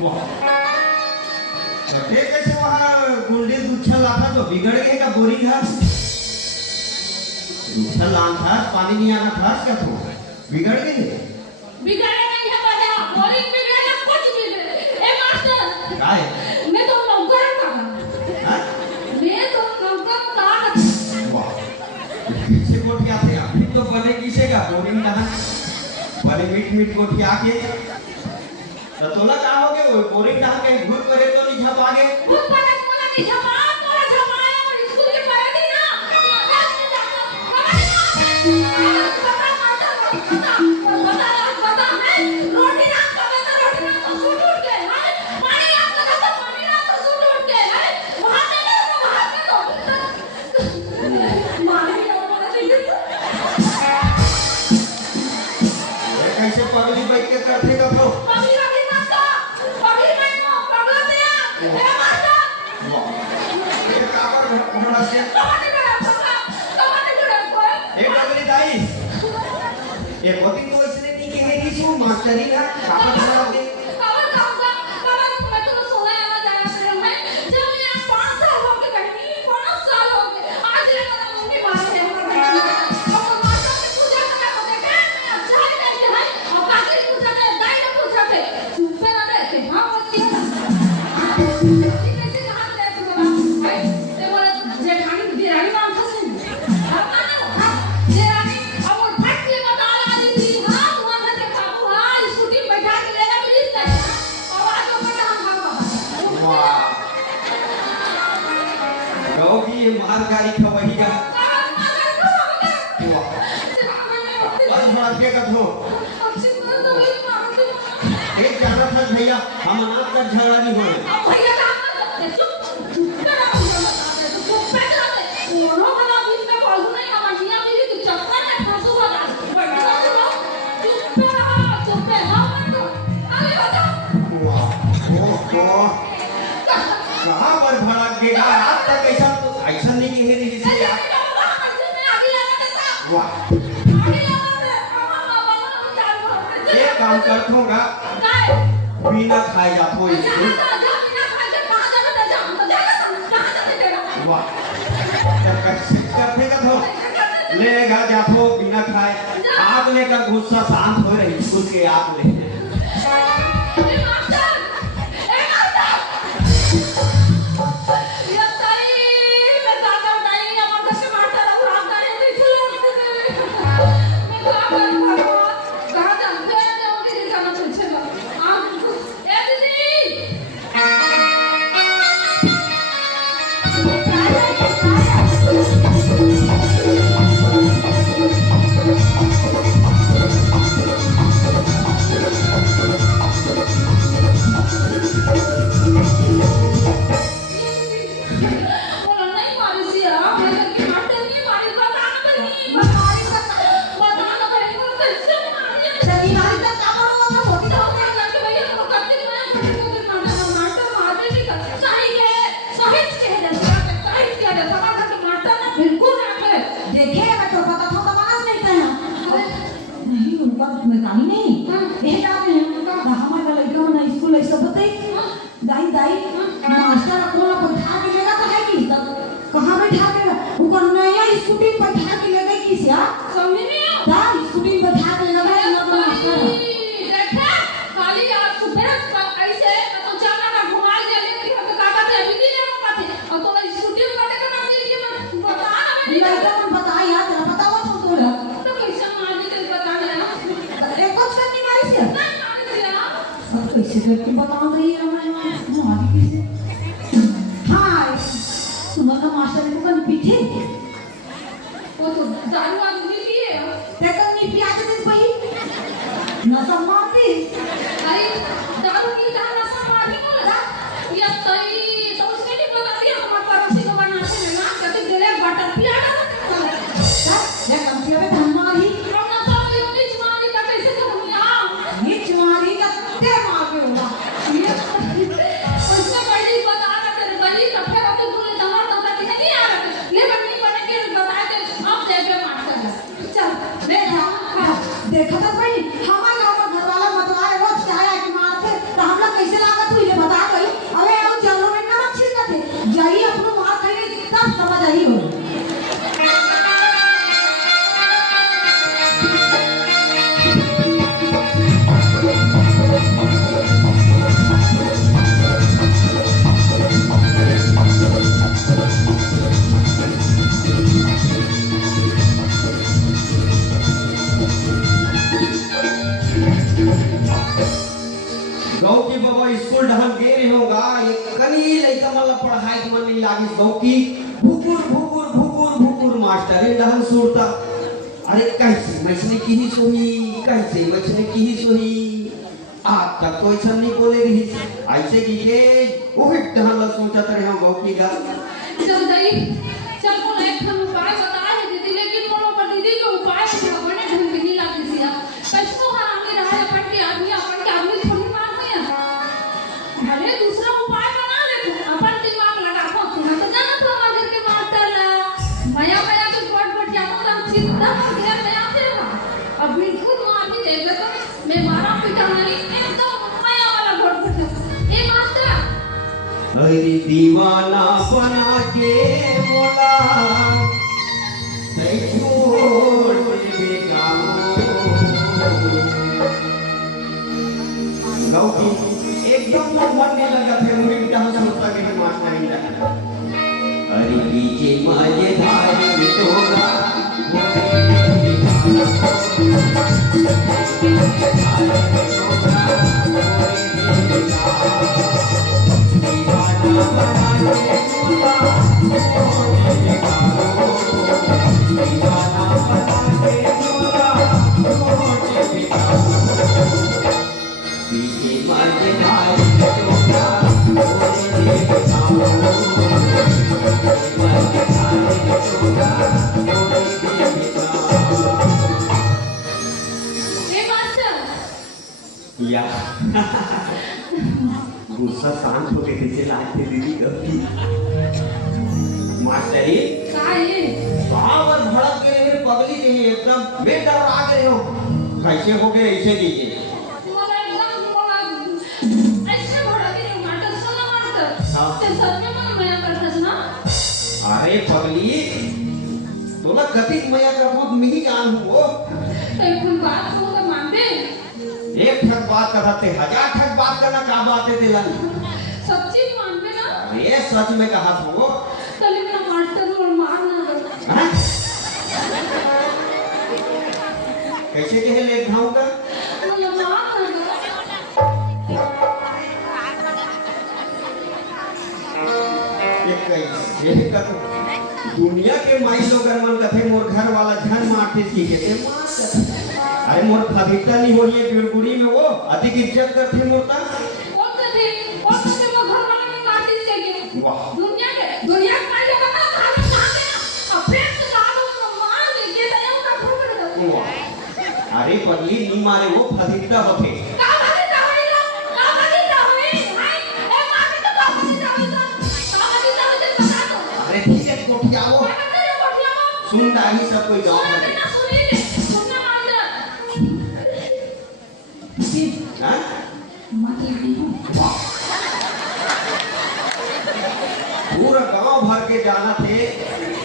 वाह अबे कैसे वहां गुंडे दूछल लाता तो बिगड़ गए का बोरी घास दूछल लान था पानी नहीं आना था क्या तो बिगड़ गए बिगड़े नहीं है बड़ा बोरिंग बिगड़े ना कुछ बिगड़े ए मास्टर काय मैं तो नौकर का हां मैं तो नौकर का वाह किसे कोठिया थे अभी तो बने किसे का बोरिंग कहां बने मीट कोठिया के तो तोला का हो गए वो बोरिंग कहां के घुट परे तो नहीं झप आगे खुद पता कोला की जमा तोरा जमाया और स्कूल के पढ़े थी ना बता मैं रोटी ना खावे तो रोटी ना तो सूट उठ गए हैं पानी ना तो पानी ना तो सूट उठ गए हैं वहां के तो मारे और बोला थी ये कैसे पगली बैठ के करते का तो पगली वाली मत पगली मैं नो पगला दिया ए मास्टर वाह ये काबर घोड़ा से कमाने जुड़ा कोई ए पगली दाई ये पोती तो इसने नहीं कहे कि सो मास्टरी ना काबर घोड़ा दे कवर काऊंगा कवर मैं तो सोना आना जाया कर मैं जब मैं 5 साल हो गए बहनी 5 साल हो गए आज ले मेरा मम्मी मार है हमारे और माता की पूजा करना को देखे मैं अच्छा ही नहीं है और बाकी पूजा में दाई ने पूजा पे पे ना देखे हां बोलती है कैसे कहां ले तू बाबा भाई ते बोले जेठानी बिरानी नाम था सुन जेठानी और फट के बता रहा थी हां तुम्हारे के बाबू हां स्कूटी बैठा के ले ले प्लीज आवाज ऊपर हम भागो वाह गाँव की ये मारगारी खवही का वाह बस भाग्य का धो एक जाना था भैया हम अनाथ का झगड़ा नहीं होने वाह ओह कहाँ पर भड़क गया आज तक ऐसा नहीं कहे नहीं किसी वाह एक काम करता हूँ बिना खाए जातो इसको वाह जब कैसे करते का तो लेगा जातो बिना खाए आग लेकर गुस्सा शांत हो रही उसके आग ले Thank you. मास्टर को बैठा के लेगा तो है कि कहां बैठा के ऊपर नया स्कूटी बैठा के लेगा कि क्या समझ नहीं आ ता स्कूटी बैठा के लेगा ना मास्टर देखा खाली आज सुबह ऐसे तो जाना ना घुमा दे लेकिन हम काका थे अभी नहीं ले पाते और तो स्कूटी काटे का नाम लेके मैं बता नहीं तो बता यार तेरा बताओ तो कैसे मार दे बता ना एक कुछ करनी मारी से नहीं मार दे यार अब कैसे करके बता रही है हमारी कैसे हां तुम्हारा मास्टर को कल पीछे वो तो दारू आदमी की है ते कल नहीं पिया के दिन पई ना सम्मानती अरे दारू की दाना समाधि बोला ये सही तो उसके लिए बता दिया हमारे पड़ोसी को बनाते हैं ना कभी तेरे बटर पिया ना ये कंपनी में धमाली हम ना सब ये बीच मारी का कैसे करूंगा ये चुमारी का ते मार के होगा उससे बड़ी बता का तेरे बड़ी तो फिर अब तूने दमर तो करती है नहीं आ रहा ले बनी बने के बताए थे हम देखे मारते चल देखा तो भाई हमारे गांव का घर वाला मतवाले रोज चाहे कि मारते तो हम लोग कैसे लागत हुई ये बता गई अबे हम चलो में नमक छिड़का थे जाइए अपनो मार खाइए तब समझ आई हो गाँव की बाबा स्कूल ढहल गे रहे होगा ये कनी लइका मन ला पढ़ाई के मन नहीं लागी गाँव की भुकुर मास्टर ये ढहल सुरता अरे कैसे मछली की ही सोही कैसे मछली की ही सोही आज तक तो ऐसा नहीं बोले रही ऐसे की के वो भी ढहल सोचा रहे हम गाँव की गा चल गई चल को एक हम उपाय बता रहे दीदी लेकिन मोरो पर दीदी के उपाय बने ढंग नहीं लाती सिया कसको हरामी रहा है अपन के आदमी थोड़ी मार है भले दूसरा उपाय बना ले तू अपन दिमाग लगा को तू तो जाना तो हमारे घर के मास्टर ला मया के बट जानो तो चिंता घेर में आते रहा अब बिल्कुल मार भी देगा तो मैं मारा पिटा नहीं एकदम मया वाला बट ए मास्टर अरे दीवाना बना के मोला छोड़ दे गाँव की एकदम मन नहीं लगा थे मुझे जहाँ सोचता कि मास्टर नहीं लगा अरे पीछे माजे धारी में तोड़ा या गुस्सा शांत होके कैसे लाते दीदी कभी मास्टरी काहे बाबर भड़क के रहे पगली नहीं एकदम बेटा और आ गए हो कैसे हो गए ऐसे कीजिए तुम्हारा एकदम तुम्हारा ऐसे भड़ा के मास्टर सुना मास्टर ते सच में मन मया करता है ना अरे पगली तोला कति मया का खुद नहीं जान हो एक बात को तो मानते एक ठक बात करते हजार ठक बात करना क्या बात है तेला सच्ची मानते ना अरे सच में कहा हो तले मेरा मास्टर और मारना करता हाँ? कैसे कहे ले घाव का मतलब मारना कैसे का दुनिया के माई लोगन मन कथे मोर घर वाला झन मारते सीखे ते मार अरे मोर फदिता नहीं हो ये बिड़गुड़ी में वो अधिक इज्जत करते मोर ता कौन थे वो घर वाले में मारती चाहिए वाह दुनिया के माई लोग का खाना खाते ना अपने से लाडो मार के दया का फूट वाह अरे पगली नहीं मारे वो फदिता होते अरे ठीक है कोठिया वो सुन डाली सब कोई गांव में हां पूरा गांव भर के जाना थे।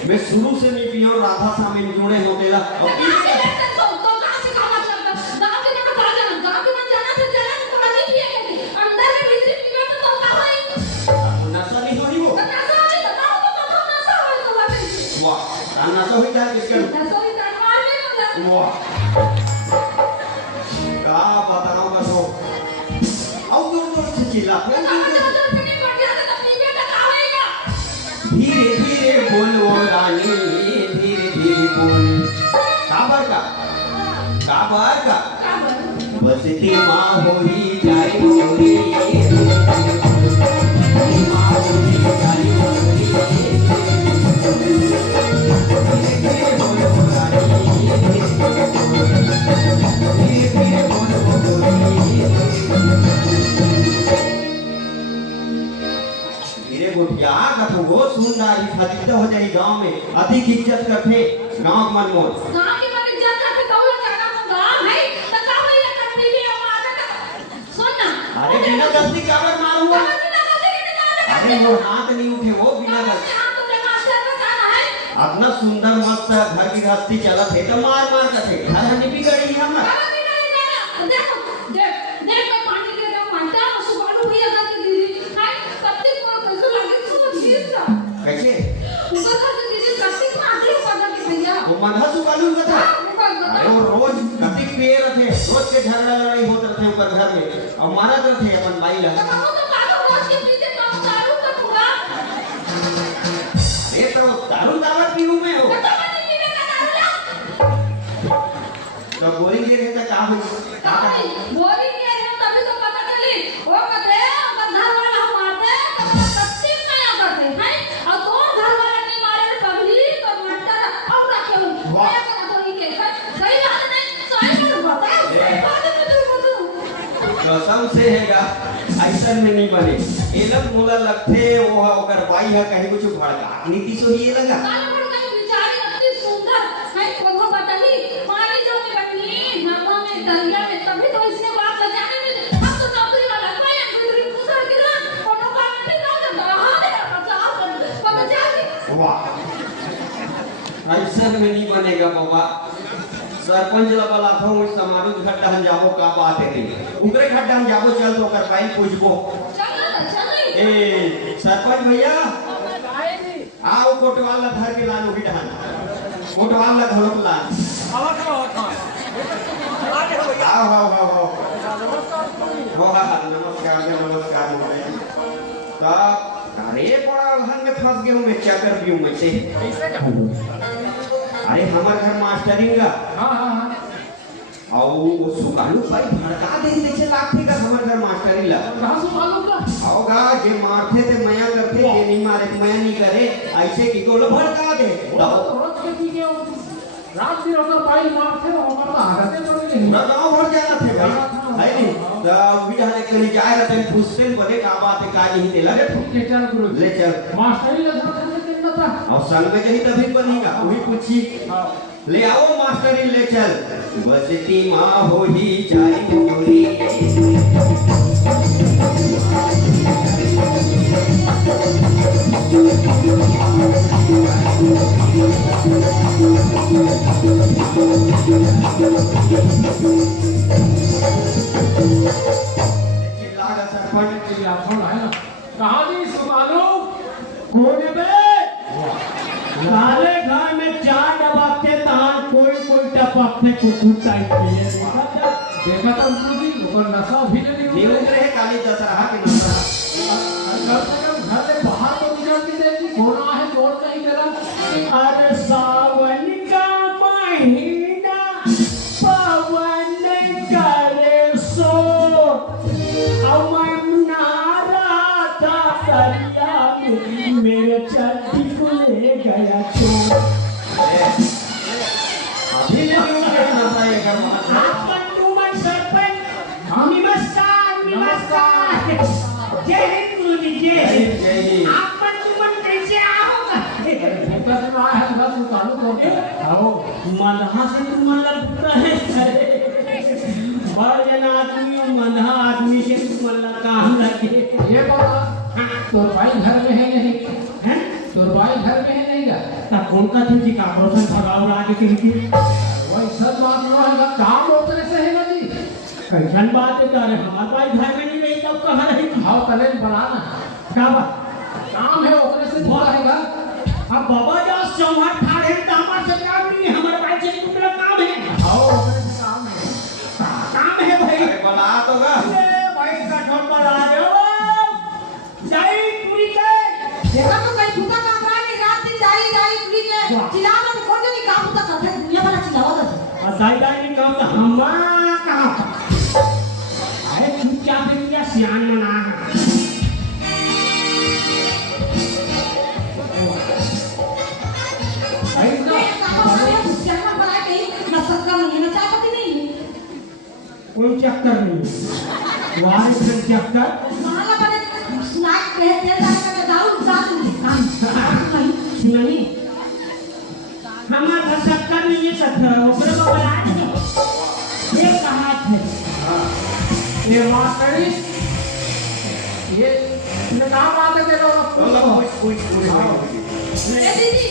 मैं शुरू से नहीं पियो, राधा स्वामी में जुड़े होते ला। तो कहाँ से लेते हो? तो कहाँ से खाना चलता? गाँव के ना कहाँ जाना? गाँव के ना जाना तो जाना तो थोड़ा नहीं पिएंगे। अंदर में भीतर पिए तो कहाँ है? नशा नहीं होनी वो। तो नशा है तो गाँव को पता नशा है तो बातें। वाह, नशा हुई था किसके? नशा ही दरबार में होता। वाह, क्या बताऊं का तो। अब दूर से चिल्ला। तो कहाँ जाकर पीने पड़ जाते तो पीने का कहाँ होएगा? धीरे धीरे बोलो रानी, धीरे धीरे बोल। काबर का बसती माँ होई जाई मोरी, माँ होई जाई मोरी। धीरे धीरे बोलो रानी, धीरे धीरे बोलो गोरी। धीरे गोटिया कथो गो सुंदरी फतित हो जाई गांव में, अधिक इज्जत करते गांव मन मोर। गाँव की बात जाता है तो वो जाना तो गाँव है तो गाँव में ये करती भी हम आते तो सुन ना। अरे बिना गलती काबर मारू हुआ? अरे वो हाथ नहीं उठे वो बिना गलती। अपना सुंदर मस्त घर की गृहस्थी चलत है तो मार मार करते घर हनी बिगड़ी हमर। कैसे वो मनहा सुबालू कथा? अरे वो रोज कतिक पिए रहते, रोज के झगड़ा लड़ाई होत रहते ऊपर घर में और मारत रहते अपन माई ला। अरे तो दारू दावत पीऊ में हो तो बोरिंग के रहता का हो कसम से हैगा ऐसा में नहीं बने। ये लोग मोला लगते वो अगर बाई है कहीं कुछ भड़का नीति सो ये लगा। वाह, ऐसा में नहीं बनेगा बाबा। सरपंच वाला था उस समारोह घट्टा हम जाबो का बात है नहीं उकरे घट्टा हम जाबो चल तो कर पाई पूछबो। ए सरपंच भैया आओ कोटवाल ला धर के लानो बिठान कोटवाल ला धरो लान आओ आओ आओ आओ हो हा नमस्कार महोदय। तब अरे बड़ा घर में फंस गए मैं चक्कर पीऊं मैं से। अरे हमार घर मास्टरिंग का और वो सुकालू भाई भड़का दे जैसे लागते का हमार घर मास्टरिंग ला कहां से मालूम का होगा जे मारते थे मया करते ये नहीं मारे मया नहीं करे ऐसे की को भड़का दे रोज के की के रात दिन होता पाई मारते हो हमारा आदतें पड़ गई ना गांव भर जाना थे भाई है नहीं तब विधान के लिए जाए रहते पूछते बने का बात है का नहीं तेला ले चल गुरु ले चल मास्टरी लगा था और संग में कहीं तभी बनेगा वही पूछी ले आओ मास्टरी ले चल बसती माँ हो ही जाए मोरी। कहानी सुनालो कोने पे सारे घर में चार डबाते तान कोई टपकते कुछ टाइप के देखा था उनको भी ऊपर नशा भी नहीं ये हुआ रहे काली दशहरा के नशा कम से कम घर से बाहर तो निकलती देखी कोना है जोड़ नहीं मेरा। अरे सावन का महीना पवन करे सो नारा था दरिया में मेरे चड्डी को ले गया छोड़। अभी नहीं उनके नशा ये कर जय हिंद गुरु जी जय हिंद। जय हिंद। आप मन कैसे आओगे? देखा से ना है बस उतारू को आओ मदहा से तुम मतलब रहे और जना आदमी मदहा आदमी से तुम मतलब काम लगे ये बात तो भाई घर में है नहीं तो भाई घर में है नहीं गा तब कौन का थी का प्रोसेस भगाओ आगे के लिए वही सब बात ना है काम उतरे से है ना जी कैसन बात है तारे हमारे भाई घर में नहीं रही तब कहाँ रहेगी हाउ तले बनाना क्या बात काम है उतरे से थोड़ा हैगा अब बाबा जो चौहान ठाड़े तो हमारे से काम नहीं है हमारे भाई से दूसरा काम है हाउ उतरे से काम है काम है भाई अरे बना तो गा अरे भाई कठोर पर आ जाओ जाई पूरी के देखा तो कहीं भूता काम रहा नहीं रात दिन जाई पूरी के चिल्लाना तो कौन नहीं काम होता करते हैं दुनिया भरा चिल्लावा था और दाई दाई नहीं काम तो हमारा कहाँ अरे चुपचाप क्या सियान मना है कोई चक्कर नहीं वारे फिर चक्कर सुननी हमारा चक्कर नहीं है चक्कर ऊपर को बना दे ये कहाँ थे ये मास्टरी ये काम आते थे कोई दीदी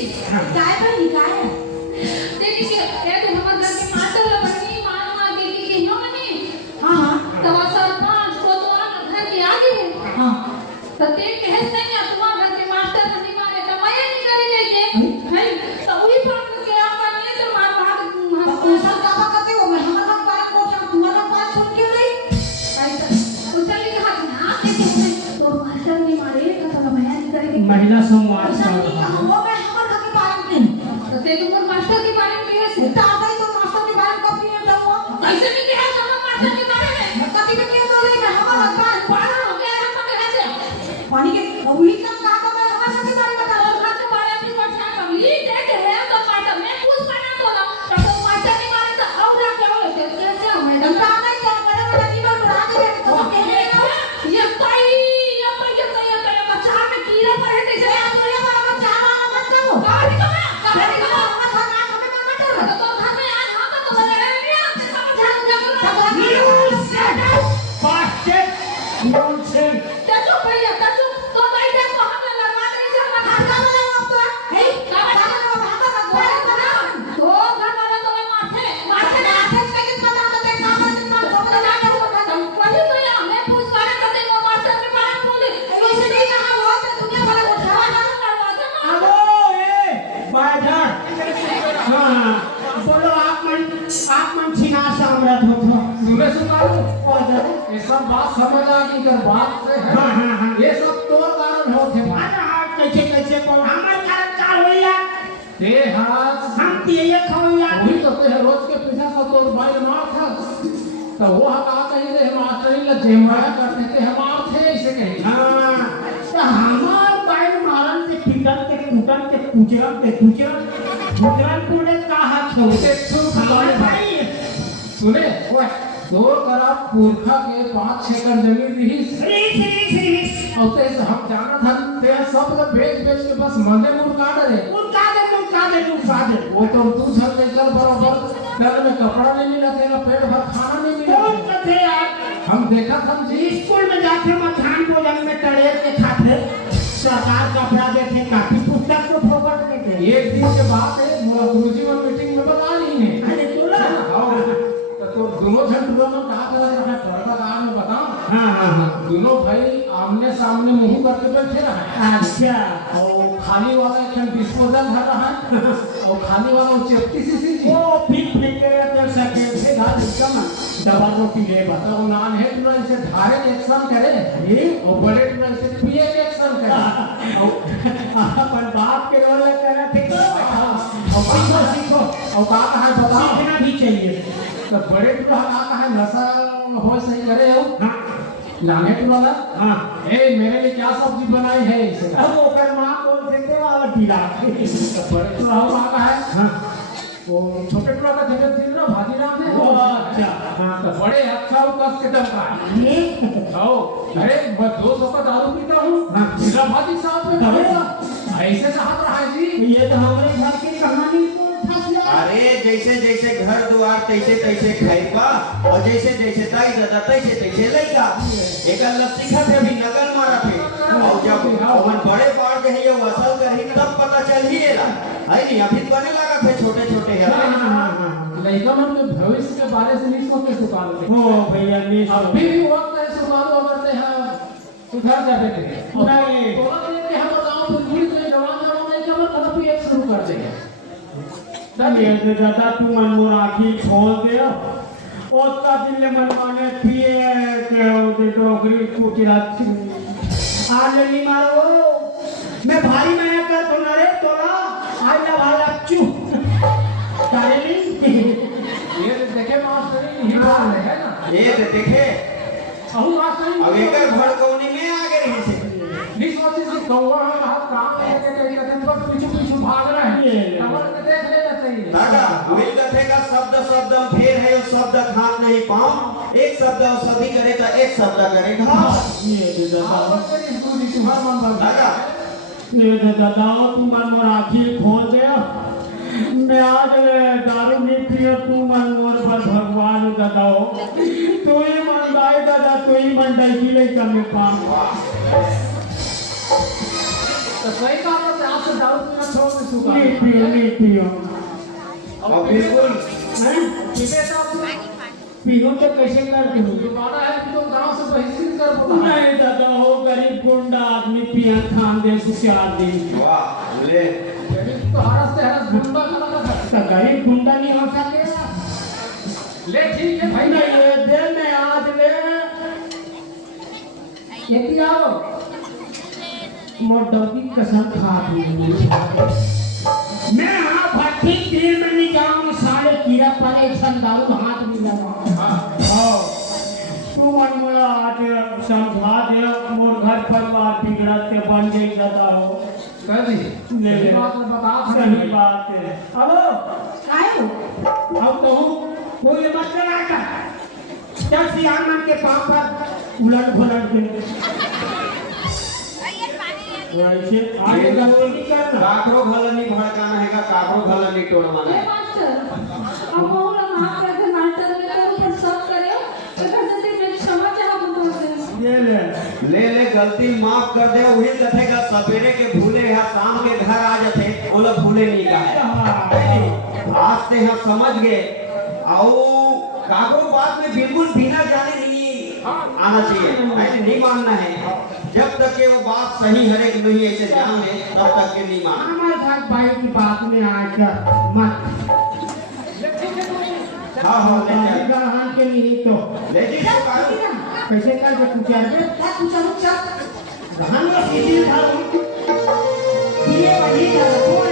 दीदी के एक हमारे घर के मास्टर ला बनी मालूम दीदी के हो मनी तवा सरपंच को तो घर के आगे है तो देख के है नहीं तुम्हारे घर के मास्टर बनी मारे तो मैं नहीं करी लेके है तो वही बात के आप करने से मार महिला संवाद चल रहा है तो ते तुम मास्टर के बारे में कैसे ऐसे भी क्या समझ मास्टर के बारे में पागल हो गया हम पकड़ कैसे पानी के उही तक का मैं हमारे के बारे में बता और घर के बारे में पढ़ना कभी देख है तो मास्टर मैं पूछ पाना तो ना तो मास्टर के बारे में और क्या होते कैसे हमें का नहीं क्या बड़ा बड़ा निमन बना के तो कहने ये बच्चा में कीड़ा पड़े थे से तो ये बड़ा बच्चा मत करो गाड़ी का अरे का हमारा खाना हमें मत करो तो घर में आज हम तो लड़े नहीं आते समझ फास्टेड नॉनसेंस तेजो भैया तेजो तो भाई देखो हम लड़वा नहीं से हम भागा वाला आप तो हे भागा तो घर वाला तो माथे माथे आथे से पता तो देख काम तो तो ना करो वही तो या मैं पूछ पाना करते वो मास्टर के बारे में बोले ऐसे नहीं कहा वो तो दुनिया भर को लड़वा ना अबो ए बाजार हाँ बोलो आप मन छिना सामरात हो सुने सुना ये सब बात समझ आ गई कर बात से है हाँ। ये सब तोर कारण होते कैसे को हमारे कारण का होइया ते हाथ हम ये खोइया वही तो ते रोज के पीछे से तोर भाई मार था तो वो हका कहीं रे मास्टर ही लगे मारा करते थे हमार थे ऐसे कहीं हाँ तो हमार भाई मारन से पिटन के कुटन के कुचरन कोने का हाथ हो ते सुन हमारे भाई सुने ओए तोर करा पुरखा के 5-6 एकड़ जमीन रही रीस और ते हम जाना था ते सब लोग बेच के बस मने मुर्गा डरे उनका दे वो तो तू सब लेकर बराबर घर में कपड़ा नहीं मिला तेरा पेट भर खाना नहीं मिला कौन कथे यार हम देखा था जी स्कूल में जाके मध्याह्न भोजन में टरेर के खाते सरकार कपड़ा देते काफी पुस्तक को फोकट देते एक दिन के बाद है गुरुजी में मीटिंग में बता रही है अरे तोला तो दोनों झंडुआ में कहा चला रहा है पढ़ा गाँव में बताओ हाँ दोनों भाई आमने सामने मुंह करके बैठे रहे अच्छा और खाने वाला एक डिस्पोजल धर रहा है और खाने वाला वो चेप्टी सी वो फिट के रहते सके से घाट कम दबा रोटी ले बता तो नान है तुरंत ऐसे धारे एक्शन करे ये और बड़े तुरंत ऐसे पिए एक्शन करे अपन बाप के रोल करना थे और सीखो और कहा है बताओ सीखना भी चाहिए तो बड़े टूला कहा है नशा हो सही करे हो हाँ नाने टूला हाँ ए मेरे लिए क्या सब्जी बनाई है इसे अब वो कर माँ बोल देते वाला पीला तो बड़े टूला कहा है हाँ वो छोटे टूला का जगह थी ना भाजी नाम है वो अच्छा हाँ तो बड़े अच्छा कस के दम का है ओ अरे बस 200 का दारू पीता हूँ हाँ। मेरा भाजी साथ में करेगा ऐसे कहा रहा है जी ये तो हमारे घर की कहानी को फंस अरे जैसे जैसे घर द्वार तैसे तैसे खाइबा और जैसे जैसे दाई दादा तैसे तैसे लइका एक लफ्ज सीखा थे अभी नगल मारा थे और जब अपन बड़े बार के है ये वसल करही तब पता चल ही एला है नहीं अभी बने लगा थे छोटे छोटे है लड़का मन के भविष्य के बारे से नहीं सोचे सुधार ले हो भैया नहीं अभी भी वक्त है सुधारो अगर ते हैं सुधार जाते थे नहीं तो अगर ये हम बताओ तो पूरी तरह जवान नहीं केवल मतलब भी एक शुरू कर देंगे ये तो दादा तू मन मोर आँखी खोल दे ओता दिल मन माने पिए के ओदे टोकरी कुटिया आज नहीं मारो मैं भारी मैं कर तो नरे तोला आज ना भाला चू तारे नहीं ये देखे मास्टर ही बात है ना ये देखे अहू मास्टर अब एकर भड़कौनी में आ गए रही से नहीं सोचे से कौवा हम काम लेके के कहते हैं बस पीछे पीछे भाग रहे हैं कमर के देख लेना चाहिए दादा विल कथे का शब्द शब्द फेर है उस शब्द खान नहीं पाऊं एक शब्द सभी करे तो एक शब्द करेगा ये तो दादा आप पर इस दूरी तुम्हारा मन बन दादा ये तो दादा तू मन मोर आँखी खोल दे मैं आज दारू नहीं पियो तू मन मोर पर भगवान दादाओ तू ही मन दाई दादा तू ही मन डाई ले कम पाऊं तो सही काम है आप से दारू पीना छोड़ दे सुगा नहीं पियो अब बिल्कुल हैं पीते तो पियो तो कैसे करते हो तुम्हारा है कि तुम गांव से बहिष्कृत कर बोला नहीं दादा हो गरीब गुंडा आदमी पिया खान दे सुचार दिन वाह ले तो हरस से हरस गुंडा का लगा तो गरीब गुंडा नहीं हो सके ले ठीक है भाई नहीं ये दे मैं आज ले ये आओ मोर डॉगी कसम खा दी मैं हाँ भट्टी दिन में नहीं जाऊँ साले कीड़ा पड़े दारू हाथ में लगा हाँ तू मन मोला आज समझा दे मोर घर परिवार बिगड़त के बन जाए जाता हो कह दी ले ले बात बता सही बात है अब आयो अब तो कोई मत चला कर चल सियान मन के पाँव पर उलट भलट दे वैसे आगे गलती नहीं करना काकरो भला नहीं भड़काना है काकरो भला नहीं तोड़वाना ए है मास्टर अब और माफ कर दे मास्टर में तो ऊपर सब करे तो जल्दी में क्षमा चाह बोलते ये ले ले गलती माफ कर दे वही कथे का सवेरे के भूले या शाम के घर आ जाते वो लोग भूले नहीं का है आज से हम समझ गए आओ काकरो बात में बिल्कुल बिना जाने नहीं आना चाहिए ऐसे नहीं मानना है जब तक के वो बात सही हर एक नहीं ऐसे जान ले तब तक के नहीं मानना हमारे साथ भाई की बात में आकर मत हाँ ले चल गहन के लिए तो ले जी तो करो कैसे कर के पूछा रे तू चल चल गहन का सीधी था ये वही था